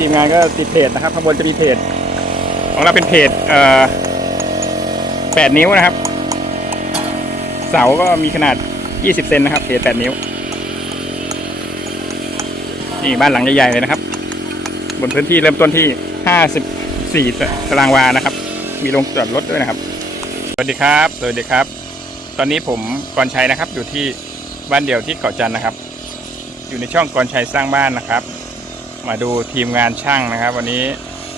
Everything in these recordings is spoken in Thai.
ทีมงานก็ติดเพจนะครับข้างบนจะมีเพจของเราเป็นเพจเอ่อแปดนิ้วนะครับ เสาก็มีขนาด20เซนนะครับเพจแปดนิ้ว นี่บ้านหลังใหญ่ๆเลยนะครับ บนพื้นที่เริ่มต้นที่54ตารางวานะครับ มีโรงจอดรถด้วยนะครับ สวัสดีครับ สวัสดีครับ ตอนนี้ผมกรชัยนะครับ อยู่ที่บ้านเดี่ยวที่เกาะจันทร์นะครับ อยู่ในช่องกรชัยสร้างบ้านนะครับ มาดูทีมงานช่างนะครับ วันนี้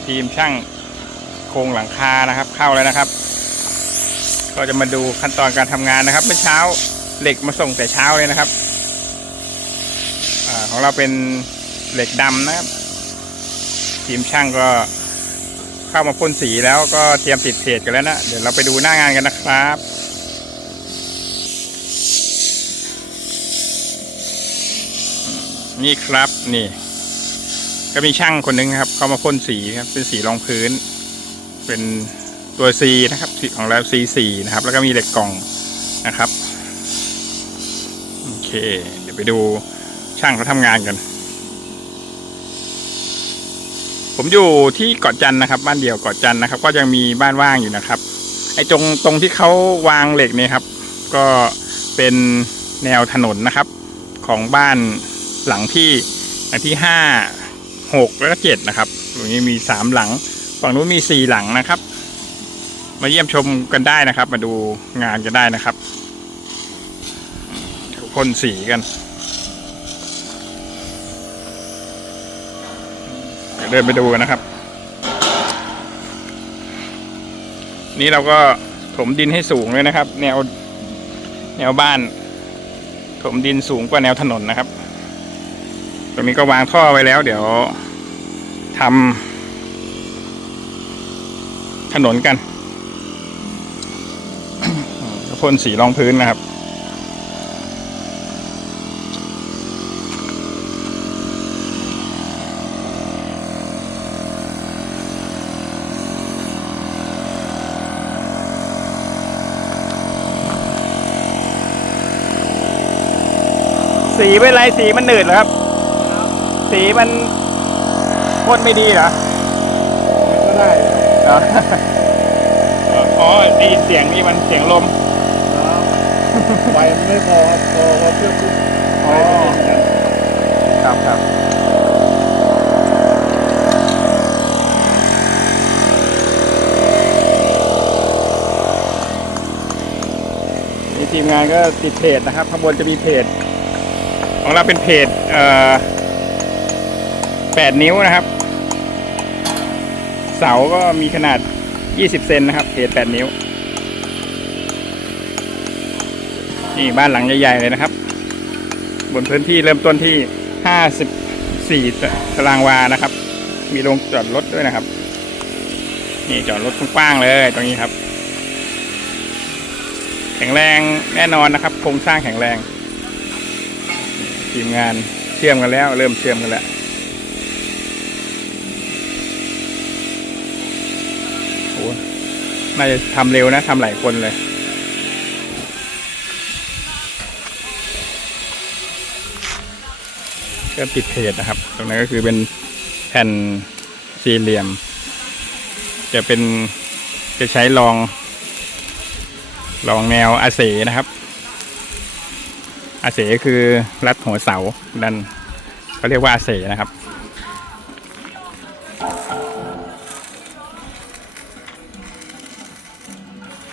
ทีมช่างโครงหลังคานะครับ เข้าแล้วนะครับ ก็จะมาดูขั้นตอนการทำงานนะครับ เมื่อเช้าเหล็กมาส่งแต่เช้าเลยนะครับอของเราเป็นเหล็กดำนะครับ ทีมช่างก็เข้ามาพ่นสีแล้วก็เตรียมติดเพจกันแล้วนะเดี๋ยวเราไปดูหน้างานกันนะครับนี่ครับนี่ ก็มีช่างคนหนึ่งครับ เขามาพ่นสีครับ เป็นสีรองพื้น เป็นตัว C นะครับสีของเรา C4 นะครับ แล้วก็มีเหล็กกล่องนะครับ โอเค เดี๋ยวไปดูช่างเขาทำงานกัน ผมอยู่ที่เกาะจันนะครับ บ้านเดี่ยวเกาะจันนะครับ ก็ยังมีบ้านว่างอยู่นะครับ ไอ้ตรงตรงที่เขาวางเหล็กเนี่ยครับ ก็เป็นแนวถนนนะครับ ของบ้านหลังที่หลังที่ห้า หกแล้วก็เจ็ดนะครับตรงนี้มีสามหลัง ฝั่งนู้นมีสี่หลังนะครับ มาเยี่ยมชมกันได้นะครับ มาดูงานกันได้นะครับพ่นสีกัน เดี๋ยวเดินไปดูกันนะครับ นี่เราก็ถมดินให้สูงเลยนะครับ แนวแนวบ้าน ถมดินสูงกว่าแนวถนนนะครับ ตรงนี้ก็วางท่อไว้แล้ว เดี๋ยวทำถนนกันพ่นสีรองพื้นนะครับสีเป็นไรสีมันหนืดเหรอครับ สีมันพ่นไม่ดีเหรอก็ได้เหรออ๋อดีเสียงนี่มันเสียงลมไฟมันไม่พอครับพอพอเครื่องปุ๊บไฟมันจะเหมือนกันครับครับนี่ทีมงานก็ติดเพจนะครับข้างบนจะมีเพจ ของเราเป็นเพจเอ่อ แปดนิ้วนะครับ เสาก็มีขนาด 20 เซนนะครับเพจแปดนิ้ว นี่บ้านหลังใหญ่ๆเลยนะครับ บนพื้นที่เริ่มต้นที่ 54 ตารางวานะครับ มีโรงจอดรถด้วยนะครับ นี่จอดรถกว้างๆเลยตรงนี้ครับ แข็งแรงแน่นอนนะครับโครงสร้างแข็งแรงทีมงานเชื่อมกันแล้ว เริ่มเชื่อมกันแล้วโอ้ น่าจะทำเร็วนะทำหลายคนเลยก็ติดเพจนะครับ ตรงนั้นก็คือเป็นแผ่นสี่เหลี่ยม จะเป็นจะใช้รองรองแนวอาเสนะครับ อาเสคือรัดหัวเสาดันเขาเรียกว่าอาเสนะครับ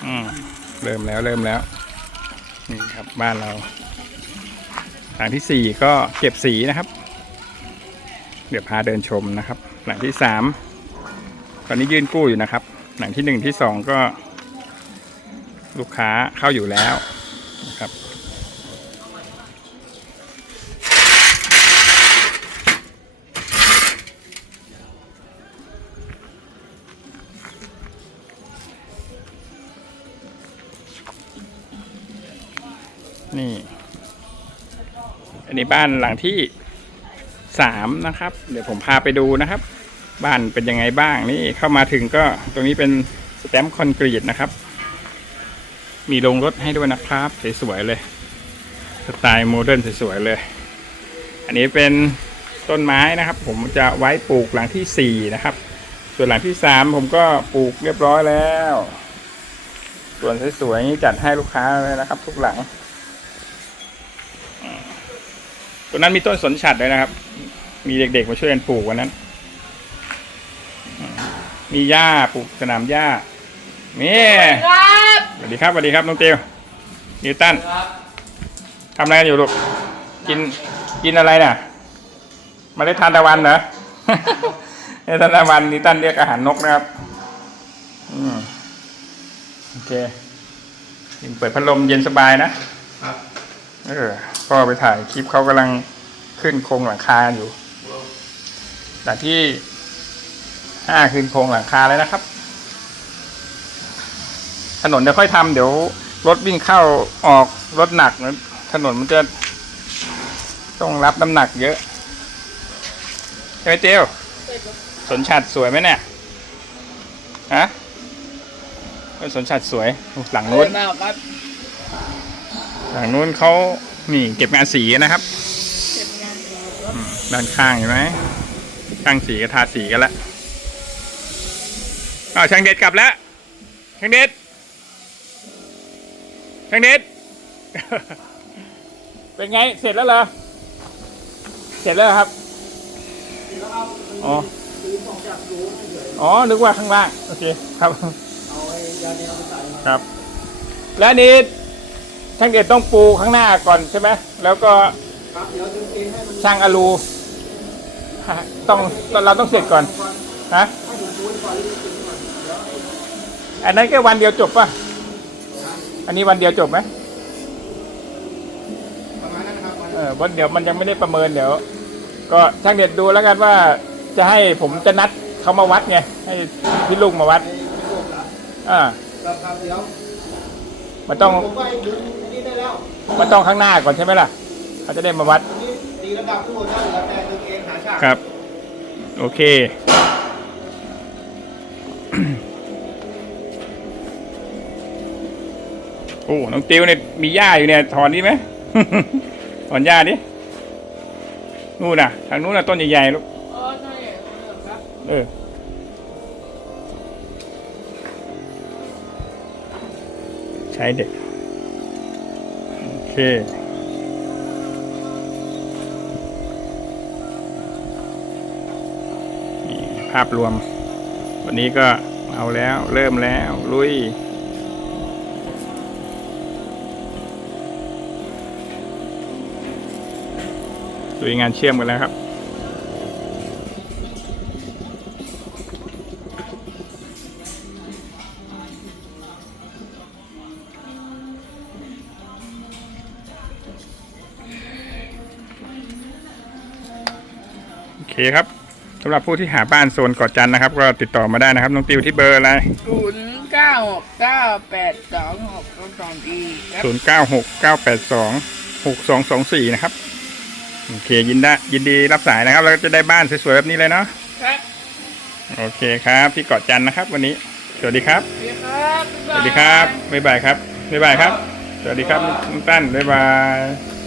อืมเริ่มแล้วเริ่มแล้ว นี่ครับบ้านเราหลังที่สี่ก็เก็บสีนะครับ เดี๋ยวพาเดินชมนะครับ หลังที่สามตอนนี้ยื่นกู้อยู่นะครับ หลังที่หนึ่งที่สองก็ ลูกค้าเข้าอยู่แล้วนะครับ นี่ อันนี้บ้านหลังที่สามนะครับ เดี๋ยวผมพาไปดูนะครับ บ้านเป็นยังไงบ้างนี่เข้ามาถึงก็ตรงนี้เป็นสแตมคอนกรีตนะครับ มีโรงรถให้ด้วยนะครับสวยๆเลยสไตล์โมเดิร์นสวยๆเลย อันนี้เป็นต้นไม้นะครับ ผมจะไว้ปลูกหลังที่สี่นะครับ ส่วนหลังที่สามผมก็ปลูกเรียบร้อยแล้ว ส่วนสวยๆนี้จัดให้ลูกค้าเลยนะครับ ทุกหลังอืม ตัวนั้นมีต้นสนฉัดด้วยนะครับ มีเด็กๆมาช่วยกันปลูกวันนั้นอืมมีหญ้าปลูกสนามหญ้านี่ครับสวัสดีครับสวัสดีครับน้องเตียวนิวตันครับทำอะไรกันอยู่ลูกกินกินอะไรน่ะเมาได้ทานตะวันเหรอเมล็ดทานตะวันนิวตันเรียกอาหารนกนะครับอืมโอเคยิงเปิดพัดลมเย็นสบายนะครับเออ พ่อไปถ่ายคลิปเขากำลังขึ้นโครงหลังคาอยู่หลังที่ห้าขึ้นโครงหลังคาแล้วนะครับ ถนนเดี๋ยวค่อยทำเดี๋ยวรถวิ่งเข้าออกรถหนักนะถนนมันจะต้องรับน้ำหนักเยอะใช่ไหมเจลสนชัดสวยไหมเนี่ยฮะเออสนชัดสวยโอ้หลังนู้นมากครับหลังนู้นเขา นี่เก็บงานสีนะครับเก็บงานด้านข้างเห็นไหมช่างสีก็ทาสีกันแล้วอ้าวช่างเด็ดกลับแล้วช่างเด็ดช่างเด็ดเป็นไงเสร็จแล้วเหรอเสร็จแล้วครับอ๋ออ๋อนึกว่าข้างล่างโอเคครับครับ แล้วนนี้ ช่างเด็ดต้องปูข้างหน้าก่อนใช่ไหมแล้วก็ช่างอลูฮะต้องเราต้องเสร็จก่อนฮะอันนั้นแค่วันเดียวจบป่ะอันนี้วันเดียวจบไหมเออวันเดี๋ยวมันยังไม่ได้ประเมินเดี๋ยว ก็ช่างเด็ดดูแล้วกันว่าจะให้ผมจะนัดเขามาวัดไงให้พี่ลุงมาวัดอ่าครับครับเดี๋ยวมันต้อง ผมก็ดึงอันนี้ได้ แล้วมันต้องข้างหน้าก่อนใช่ไหมล่ะเขาจะได้มาวัดอันนี้ตีระดับทั้งหมดแล้วเหลือแต่ดึงเองหาฉากครับ โอเค โอ้น้องติวเนี่ยมีหญ้าอยู่เนี่ยถอนนี่ไหม ถอนหญ้าดินู่นน่ะ ทางนู้นน่ะต้นใหญ่ๆลูกอ๋อใช่ครับ เออใช้เด็กโอเคนี่ ภาพรวม วันนี้ก็เอาแล้วเริ่มแล้วลุยลุยงานเชื่อมกันแล้วครับ เคครับสำหรับผู้ที่หาบ้านโซนเกาะจันทร์นะครับ ก็ติดต่อมาได้นะครับน้องติวที่เบอร์อะไรศูนย์เก้าหกเก้าแปดสองหกสองดีครับ0 9 6 9 8 2 6 2 2 4นะครับโอเคยินได้ยินดีรับสายนะครับแล้วก็จะได้บ้านสวยๆแบบนี้เลยเนาะครับโอเคครับที่เกาะจันทร์นะครับ วันนี้ สวัสดีครับ สวัสดีครับสวัสดีครับบ๊ายบายครับบ๊ายบายครับ สวัสดีครับน้องตั้นบ๊ายบาย